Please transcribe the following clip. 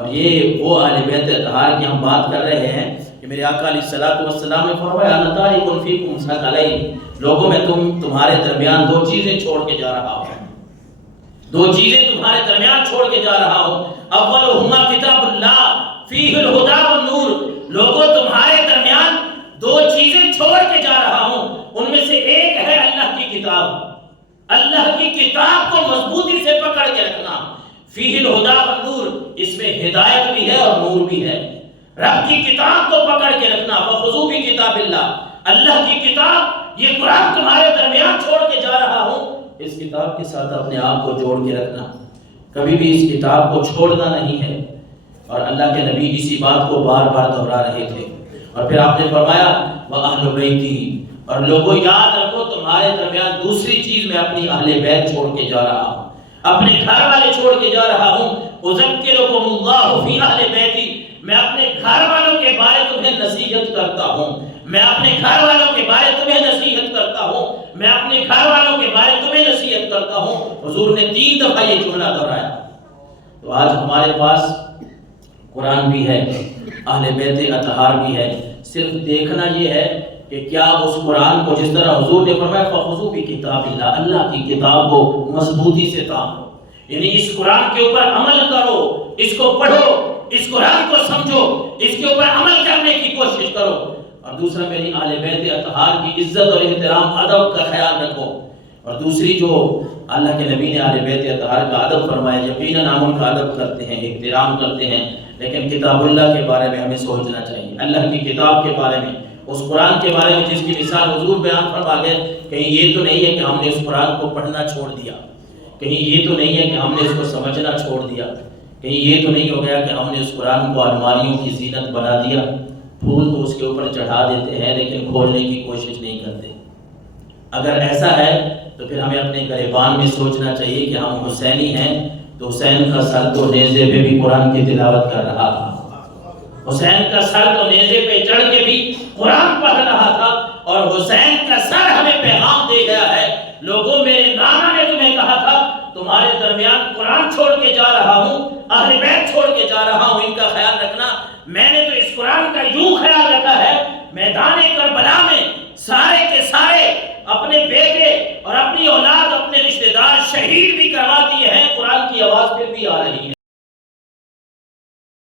اور یہ وہ اہل بیت اطہار کی ہم بات کر رہے ہیں کہ میرے آقا علیہ الصلوۃ والسلام نے فرمایا انا تارک فیکم ثقلین، لوگوں میں تمہارے درمیان دو چیزیں چھوڑ کے جا رہا ہوں، دو چیزیں تمہارے درمیان چھوڑ کے جا رہا ہوں، اولہما کتاب اللہ فیہ الہدی والنور، لوگوں تمہارے درمیان دو چیزیں چھوڑ کے جا رہا ہوں، ان میں سے ایک ہے اللہ کی کتاب، اللہ کی کتاب کو مضبوطی سے پکڑ کے رکھنا، فیہ الہدی والنور، اس میں ہدایت بھی ہے اور نور بھی ہے، رب کی کتاب کو پکڑ کے رکھنا، فخذوا بکتاب اللہ، اللہ کی کتاب یہ قرآن تمہارے درمیان چھوڑ کے جا رہا ہوں، اس کتاب کے ساتھ اپنے آپ کو جوڑ کے رکھنا، کبھی بھی اس کتاب کو چھوڑنا نہیں ہے۔ اور اللہ کے نبی اسی بات کو بار بار دہرا رہے تھے، اور پھر آپ نے فرمایا وَأَهْلُ بَيْتِي، اور لوگوں یاد رکھو تمہارے درمیان دوسری چیز میں اپنی اہل بیت چھوڑ کے جا رہا ہوں، اپنے گھر والے چھوڑ کے جا رہا ہوں، اذکرکم اللہ فی اہل بیتی، میں اپنے گھر والوں کے بارے تمہیں نصیحت کرتا ہوں، میں اپنے گھر والوں کے بارے تمہیں نصیحت کرتا ہوں، میں اپنے گھر والوں کے بارے تمہیں نصیحت کرتا ہوں۔ حضور نے 3 دفعہ یہ جملہ دہرایا۔ تو آج ہمارے پاس قرآن بھی ہے، اہل بیت اطہار بھی ہے، صرف دیکھنا یہ ہے کہ کیا اس قرآن کو جس طرح حضور نے فرمایا فخذوا بکتاب اللہ، اللہ کی کتاب کو مضبوطی سے تھامو، یعنی اس قرآن کے اوپر عمل کرو، اس کو پڑھو، اس قرآن کو سمجھو، اس کے اوپر عمل کرنے کی کوشش کرو، اور دوسرا میری اہل بیت اطہار کی عزت اور احترام ادب کا خیال رکھو، اور دوسری جو اللہ کے نبی نے اہل بیت اطہار کا ادب فرمایا، یقیناً ہم ان کا ادب کرتے ہیں، احترام کرتے ہیں، لیکن کتاب اللہ کے بارے میں ہمیں سوچنا چاہیے، اللہ کی کتاب کے بارے میں، اس قرآن کے بارے میں جس کی مثال حضور بیان فرما گئے، کہیں یہ تو نہیں ہے کہ ہم نے اس قرآن کو پڑھنا چھوڑ دیا، کہیں یہ تو نہیں ہے کہ ہم نے اس کو سمجھنا چھوڑ دیا، کہیں یہ تو نہیں ہو گیا کہ ہم نے اس قرآن کو الماریوں کی زینت بنا دیا، پھول تو اس کے اوپر چڑھا دیتے ہیں لیکن کھولنے کی کوشش نہیں کرتے۔ اگر ایسا ہے تو پھر ہمیں اپنے گریبان میں سوچنا چاہیے کہ ہم حسینی ہیں، تو حسین کا سر تو نیزے پہ بھی قرآن کی تلاوت کر رہا تھا، حسین کا سر تو نیزے پہ چڑھ کے بھی قرآن پڑھ رہا تھا، اور حسین کا سر ہمیں پیغام دے گیا ہے، لوگوں میرے نانا نے تمہیں کہا تھا تمہارے درمیان قرآن چھوڑ کے جا رہا ہوں، اہل بیت چھوڑ کے جا رہا ہوں، ان کا خیال رکھنا۔ میں نے تو اس قرآن کا یوں خیال رکھا ہے، میدان کربلا میں سارے کے سارے اپنے بیٹے اور اپنی اولاد، اپنے رشتہ دار شہید بھی کروا دیے ہیں، قرآن کی آواز پھر بھی آ رہی ہے۔